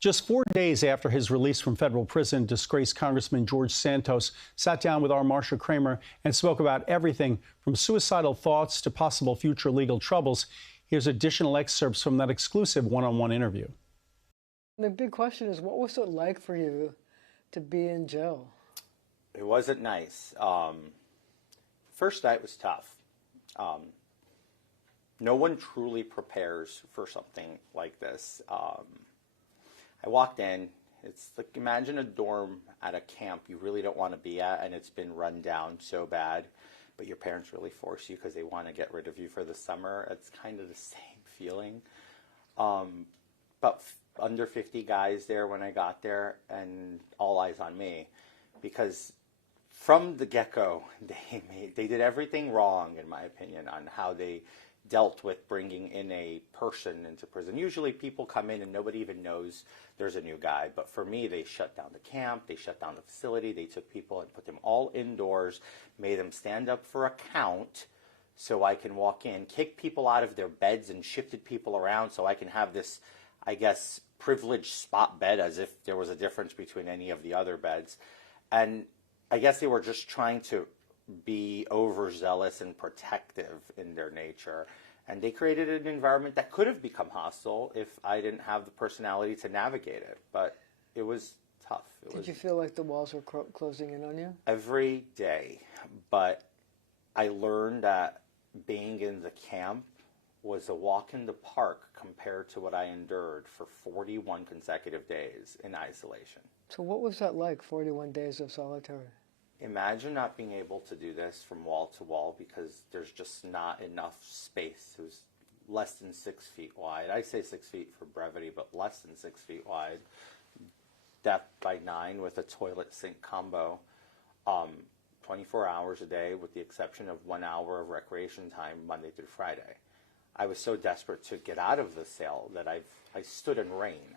Just 4 days after his release from federal prison, disgraced Congressman George Santos sat down with our Marcia Kramer and spoke about everything from suicidal thoughts to possible future legal troubles. Here's additional excerpts from that exclusive one-on-one interview. The big question is, what was it like for you to be in jail? It wasn't nice. First night was tough. No one truly prepares for something like this. I walked in, it's like, imagine a dorm at a camp you really don't want to be at, and it's been run down so bad, but your parents really force you because they want to get rid of you for the summer. It's kind of the same feeling. But under 50 guys there when I got there, and all eyes on me, because from the get-go, they did everything wrong, in my opinion, on how they dealt with bringing in a person into prison. Usually people come in and nobody even knows there's a new guy. But for me, they shut down the camp, they shut down the facility, they took people and put them all indoors, made them stand up for a count so I can walk in, kicked people out of their beds and shifted people around so I can have this, I guess, privileged spot bed, as if there was a difference between any of the other beds. And I guess they were just trying to be overzealous and protective in their nature. And they created an environment that could have become hostile if I didn't have the personality to navigate it. But it was tough. Did you feel like the walls were closing in on you? Every day. But I learned that being in the camp was a walk in the park compared to what I endured for 41 consecutive days in isolation. So what was that like, 41 days of solitary? Imagine not being able to do this from wall to wall because there's just not enough space. It was less than 6 feet wide. I say 6 feet for brevity, but less than 6 feet wide. Depth by 9 with a toilet sink combo. 24 hours a day with the exception of 1 hour of recreation time Monday through Friday. I was so desperate to get out of the cell that I stood in rain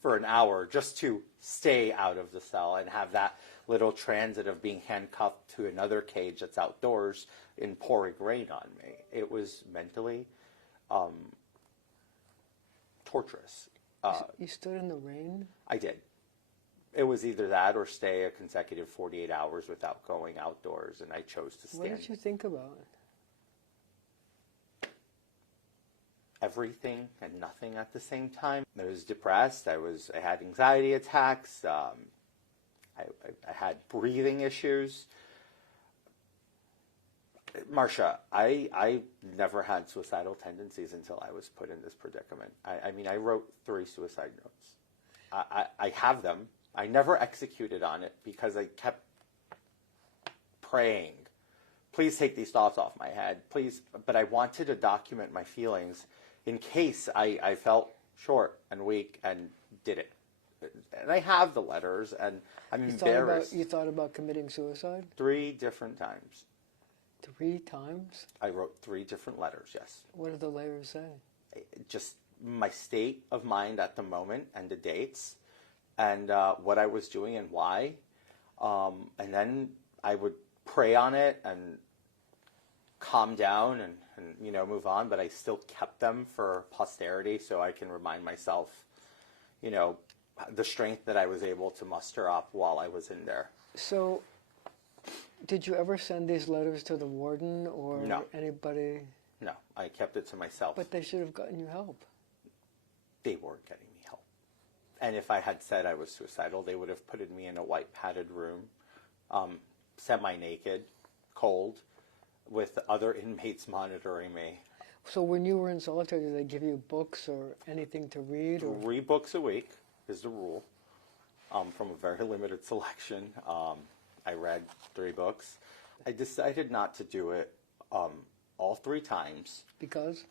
for an hour just to stay out of the cell and have that little transit of being handcuffed to another cage that's outdoors in pouring rain on me. It was mentally torturous. You stood in the rain? I did. It was either that or stay a consecutive 48 hours without going outdoors, and I chose to stand. What did you think about it? Everything and nothing at the same time. I was depressed. I had anxiety attacks. I had breathing issues. Marcia, I never had suicidal tendencies until I was put in this predicament. I mean, I wrote 3 suicide notes. I have them. I never executed on it because I kept praying, please take these thoughts off my head, please. But I wanted to document my feelings in case I felt short and weak and did it. And I have the letters, and I'm embarrassed. You thought about committing suicide? 3 different times. 3 times? I wrote 3 different letters, yes. What did the letters say? Just my state of mind at the moment and the dates and what I was doing and why. And then I would pray on it and calm down and move on, but I still kept them for posterity so I can remind myself, the strength that I was able to muster up while I was in there. So, did you ever send these letters to the warden or anybody? No, I kept it to myself. But they should have gotten you help. They weren't getting me help. And if I had said I was suicidal, they would have put me in a white padded room, semi-naked, cold, with other inmates monitoring me. So when you were in solitary, did they give you books or anything to read? 3 books a week is the rule, from a very limited selection. I read 3 books. I decided not to do it all 3 times. Because?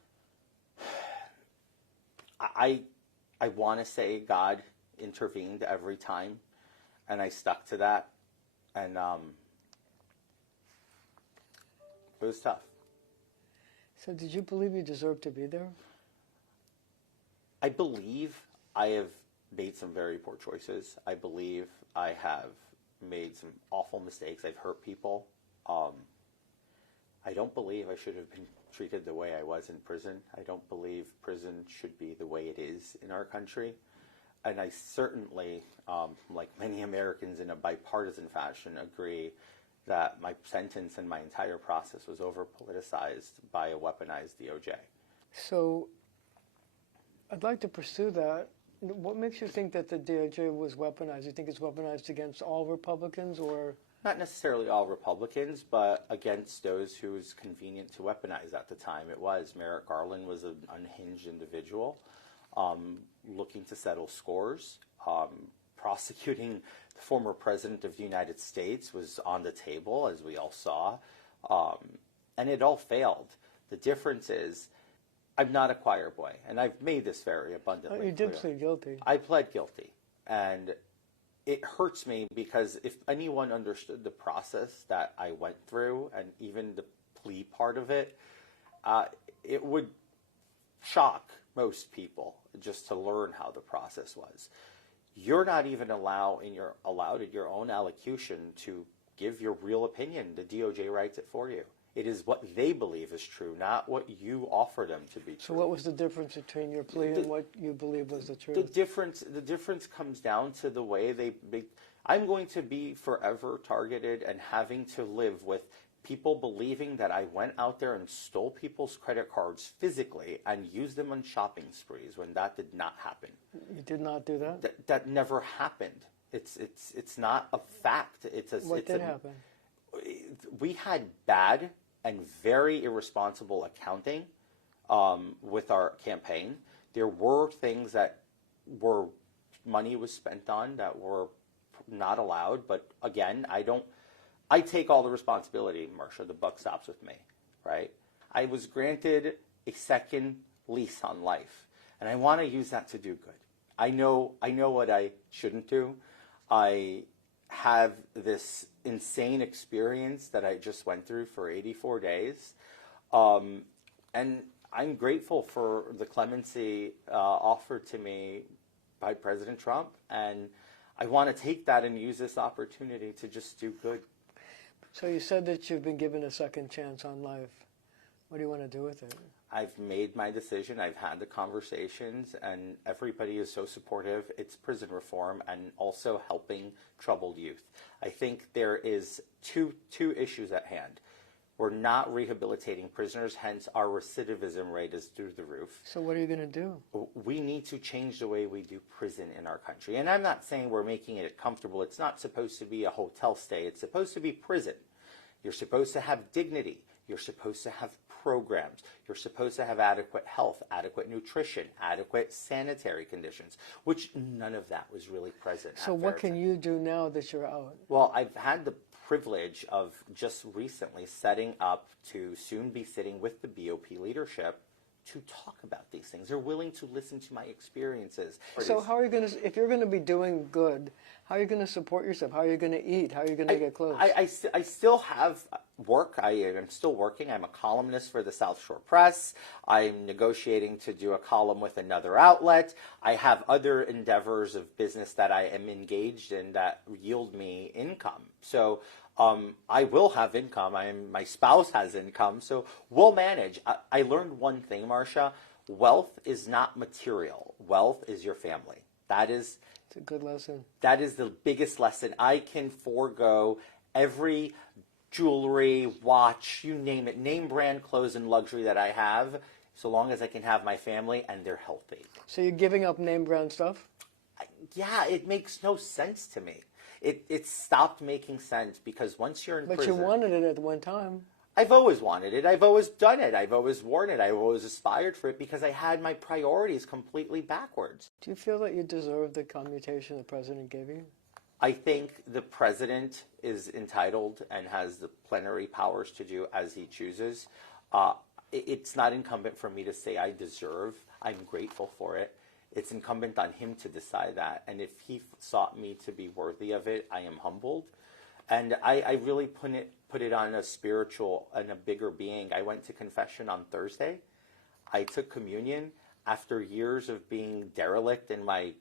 I want to say God intervened every time, and I stuck to that, and it was tough. So did you believe you deserved to be there? I believe I have made some very poor choices. I believe I have made some awful mistakes. I've hurt people. I don't believe I should have been treated the way I was in prison. I don't believe prison should be the way it is in our country. and I certainly, like many Americans in a bipartisan fashion, agree that my sentence and my entire process was over-politicized by a weaponized DOJ. So I'd like to pursue that. What makes you think that the DOJ was weaponized? You think it's weaponized against all Republicans, or? Not necessarily all Republicans, but against those who was convenient to weaponize at the time. It was. Merrick Garland was an unhinged individual looking to settle scores. Prosecuting the former president of the United States was on the table, as we all saw, and it all failed. The difference is, I'm not a choir boy, and I've made this very abundantly clear. You did plead guilty. I pled guilty, and it hurts me because if anyone understood the process that I went through, and even the plea part of it, it would shock most people just to learn how the process was. You're not even allowed in your own allocution to give your real opinion. The DOJ writes it for you. It is what they believe is true, not what you offer them to be true. So what was the difference between your plea and what you believe was the truth? The difference comes down to the way I'm going to be forever targeted and having to live with people believing that I went out there and stole people's credit cards physically and used them on shopping sprees when that did not happen. You did not do that? That never happened. It's not a fact. What did happen? We had bad and very irresponsible accounting with our campaign. There were things that money was spent on that were not allowed, but again, I take all the responsibility, Marcia. The buck stops with me, right? I was granted a second lease on life, and I want to use that to do good. I know what I shouldn't do. I have this insane experience that I just went through for 84 days, and I'm grateful for the clemency offered to me by President Trump, and I want to take that and use this opportunity to just do good. So you said that you've been given a second chance on life. What do you want to do with it? I've made my decision. I've had the conversations, and everybody is so supportive. It's prison reform and also helping troubled youth. I think there is two issues at hand. We're not rehabilitating prisoners, hence our recidivism rate is through the roof. So what are you going to do? We need to change the way we do prison in our country. And I'm not saying we're making it comfortable. It's not supposed to be a hotel stay. It's supposed to be prison. You're supposed to have dignity. You're supposed to have programs. You're supposed to have adequate health, adequate nutrition, adequate sanitary conditions, which none of that was really present. So what can you do now that you're out? Well, I've had the privilege of just recently setting up to soon be sitting with the BOP leadership to talk about these things. They're willing to listen to my experiences. So how are you going to, if you're going to be doing good, how are you going to support yourself? How are you going to eat? How are you going to get clothes? I still have work. I am still working. I'm a columnist for the South Shore Press. I'm negotiating to do a column with another outlet. I have other endeavors of business that I am engaged in that yield me income. So I will have income. My spouse has income, so we'll manage. I learned one thing, Marcia. Wealth is not material. Wealth is your family. It's a good lesson. That is the biggest lesson. I can forego every jewelry, watch, you name it, name brand clothes and luxury that I have, so long as I can have my family and they're healthy. So you're giving up name brand stuff? Yeah, it makes no sense to me. It stopped making sense because once you're in prison... But you wanted it at one time. I've always wanted it. I've always done it. I've always worn it. I've always aspired for it because I had my priorities completely backwards. Do you feel that you deserve the commutation the president gave you? I think the president is entitled and has the plenary powers to do as he chooses. It's not incumbent for me to say I deserve. I'm grateful for it. It's incumbent on him to decide that. And if he sought me to be worthy of it, I am humbled. And I really put it on a spiritual and a bigger being. I went to confession on Thursday. I took communion after years of being derelict in my,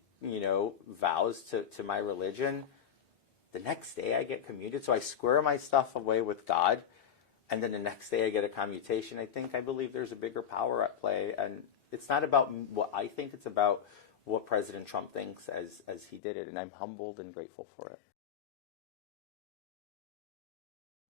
vows to my religion. The next day I get commuted. So I square my stuff away with God. And then the next day I get a commutation. I believe there's a bigger power at play. And it's not about what I think. It's about what President Trump thinks as he did it, and I'm humbled and grateful for it.